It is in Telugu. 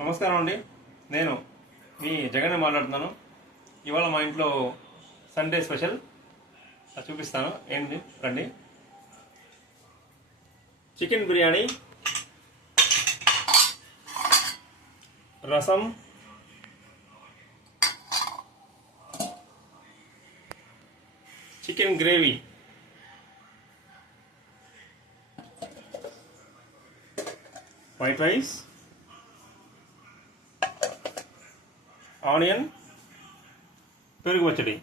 నమస్కారం అండి. నేను మీ జగన్ మాట్లాడుతున్నాను. ఇవాళ మా ఇంట్లో సండే స్పెషల్ చూపిస్తాను. ఏంటి రండి. చికెన్ బిర్యానీ, రసం, chicken gravy, white rice, onion, పెరుగు పచ్చడి.